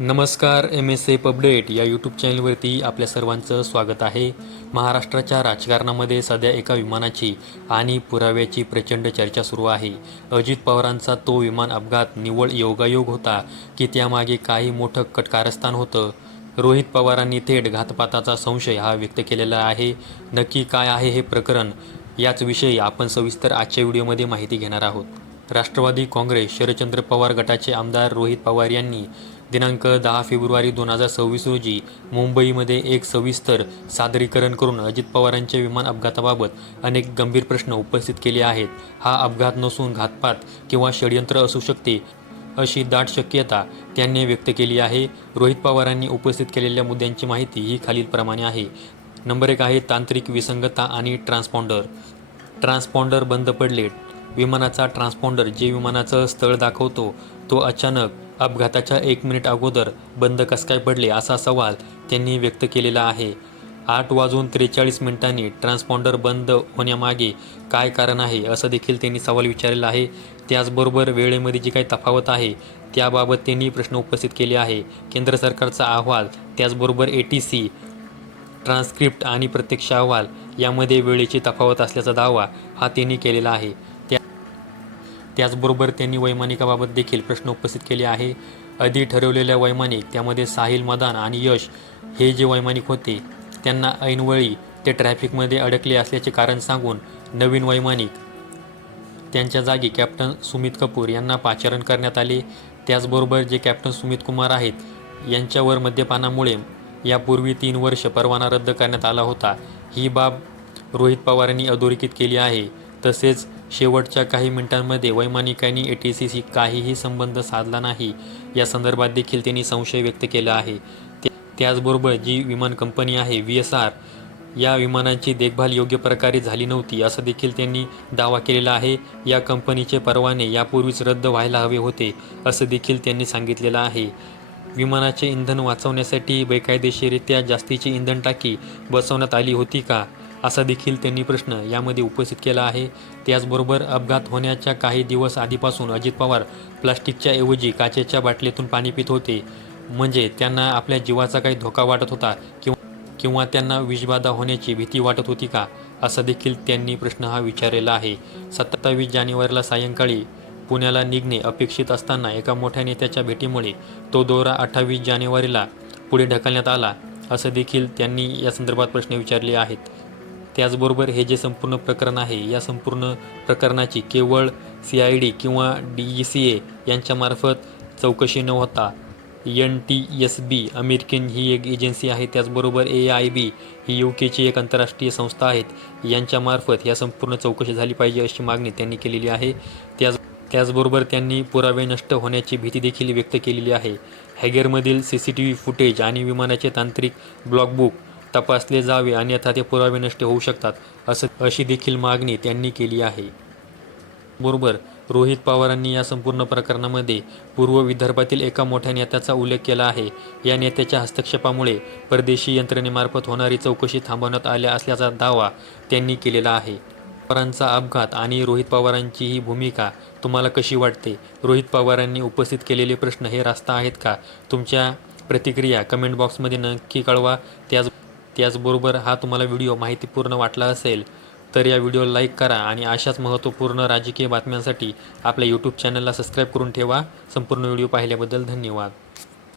नमस्कार M S F update या YouTube चॅनलवरती आपल्या सर्वांचं स्वागत आहे. महाराष्ट्राच्या राजकारणामध्ये सध्या एका विमानाची आणि पुराव्याची प्रचंड चर्चा सुरू आहे. अजित पवारांचा तो विमान अपघात निव्वळ योगायोग होता की त्यामागे काही मोठं कट कारस्थान होतं. रोहित पवारांनी थेट घातपाताचा संशय हा व्यक्त केलेला आहे. नक्की काय आहे हे प्रकरण? याच विषयी आपण सविस्तर आजच्या व्हिडिओमध्ये माहिती घेणार आहोत. राष्ट्रवादी काँग्रेस शरदचंद्र पवार गटाचे आमदार रोहित पवार यांनी दिनांक दहा फेब्रुवारी दोन हजार सव्वीस रोजी मुंबईमध्ये एक सविस्तर सादरीकरण करून अजित पवारांच्या विमान अपघाताबाबत अनेक गंभीर प्रश्न उपस्थित केले आहेत. हा अपघात नसून घातपात किंवा षडयंत्र असू शकते अशी दाट शक्यता त्यांनी व्यक्त केली आहे. रोहित पवारांनी उपस्थित केलेल्या मुद्द्यांची माहिती ही खालीलप्रमाणे आहे. नंबर एक आहे तांत्रिक विसंगता आणि ट्रान्सपॉन्डर. ट्रान्सपॉन्डर बंद पडले. विमानाचा ट्रान्सपॉन्डर जे विमानाचं स्थळ दाखवतो तो अचानक अपघाताच्या एक मिनिट अगोदर बंद कस काय पडले असा सवाल त्यांनी व्यक्त केलेला आहे. आठ वाजून त्रेचाळीस मिनिटांनी ट्रान्सपॉन्डर बंद होण्यामागे काय कारण आहे असं देखील त्यांनी सवाल विचारलेला आहे. त्याचबरोबर वेळेमध्ये जी काही तफावत आहे त्याबाबत त्यांनी प्रश्न उपस्थित केले आहे. केंद्र सरकारचा अहवाल त्याचबरोबर ए टी सी ट्रान्स्क्रिप्ट आणि प्रत्यक्ष अहवाल यामध्ये वेळेची तफावत असल्याचा दावा हा त्यांनी केलेला आहे. त्याचबरोबर त्यांनी वैमानिकाबाबत देखील प्रश्न उपस्थित केले आहे. आधी ठरवलेल्या वैमानिक त्यामध्ये साहिल मदान आणि यश हे जे वैमानिक होते त्यांना ऐनवेळी ते ट्रॅफिकमध्ये अडकले असल्याचे कारण सांगून नवीन वैमानिक त्यांच्या जागी कॅप्टन सुमित कपूर यांना पाचारण करण्यात आले. त्याचबरोबर जे कॅप्टन सुमित कुमार आहेत यांच्यावर मद्यपानामुळे यापूर्वी तीन वर्ष परवाना रद्द करण्यात आला होता. ही बाब रोहित पवारांनी अधोरेखित केली आहे. तसेच शेवटच्या काही मिनिटांमध्ये वैमानिकांनी ए टी सीशी काहीही संबंध साधला नाही. या संदर्भात देखील त्यांनी संशय व्यक्त केला आहे. त्या- त्याचबरोबर जी विमान कंपनी आहे व्ही एस आर या विमानांची देखभाल योग्य प्रकारे झाली नव्हती असं देखील त्यांनी दावा केलेला आहे. या कंपनीचे परवाने यापूर्वीच रद्द व्हायला हवे होते असं देखील त्यांनी सांगितलेलं आहे. विमानाचे इंधन वाचवण्यासाठी बेकायदेशीरित्या जास्तीची इंधन टाकी बसवण्यात आली होती का? असा देखील त्यांनी प्रश्न यामध्ये उपस्थित केला आहे. त्याचबरोबर अपघात होण्याच्या काही दिवस आधीपासून अजित पवार प्लास्टिकच्या ऐवजी काचेच्या बाटलीतून पाणी पित होते. म्हणजे त्यांना आपल्या जीवाचा काही धोका वाटत होता किंवा किंवा त्यांना विषबाधा होण्याची भीती वाटत होती का असा देखील त्यांनी प्रश्न हा विचारलेला आहे. सत्तावीस जानेवारीला सायंकाळी पुण्याला निघणे अपेक्षित असताना एका मोठ्या नेत्याच्या भेटीमुळे तो दौरा अठ्ठावीस जानेवारीला पुढे ढकलण्यात आला असं देखील त्यांनी या संदर्भात प्रश्न विचारले आहेत. त्याचबरोबर हे जे संपूर्ण प्रकरण आहे या संपूर्ण प्रकरणाची केवळ सी आय डी किंवा डी ई सी ए यांच्यामार्फत चौकशी न होता N T S B American ही एक एजन्सी आहे. त्याचबरोबर ए आय बी ही यू केची एक आंतरराष्ट्रीय संस्था आहेत. यांच्यामार्फत या संपूर्ण चौकशी झाली पाहिजे अशी मागणी त्यांनी केलेली आहे. त्याच त्याचबरोबर त्यांनी पुरावे नष्ट होण्याची भीती देखील व्यक्त केलेली आहे. हॅगेरमधील C C T V footage आणि विमानाचे तांत्रिक ब्लॉकबुक तपासले जावे अन्यथा ते पुरावे नष्ट होऊ शकतात असं अशी देखील मागणी त्यांनी केली आहे. बरोबर रोहित पवारांनी या संपूर्ण प्रकरणामध्ये पूर्व विदर्भातील एका मोठ्या नेत्याचा उल्लेख केला आहे. या नेत्याच्या हस्तक्षेपामुळे परदेशी यंत्रणेमार्फत होणारी चौकशी थांबवण्यात आल्या असल्याचा दावा त्यांनी केलेला आहे. पवारांचा अपघात आणि रोहित पवारांची ही भूमिका तुम्हाला कशी वाटते? रोहित पवारांनी उपस्थित केलेले प्रश्न हे रास्ता आहेत का? तुमच्या प्रतिक्रिया कमेंट बॉक्समध्ये नक्की कळवा. त्याच त्याचबरोबर हा तुम्हाला व्हिडिओ माहितीपूर्ण वाटला असेल तर या व्हिडिओला लाईक करा आणि अशाच महत्त्वपूर्ण राजकीय बातम्यांसाठी आपल्या यूट्यूब चॅनलला सबस्क्राईब करून ठेवा. संपूर्ण व्हिडिओ पाहिल्याबद्दल धन्यवाद.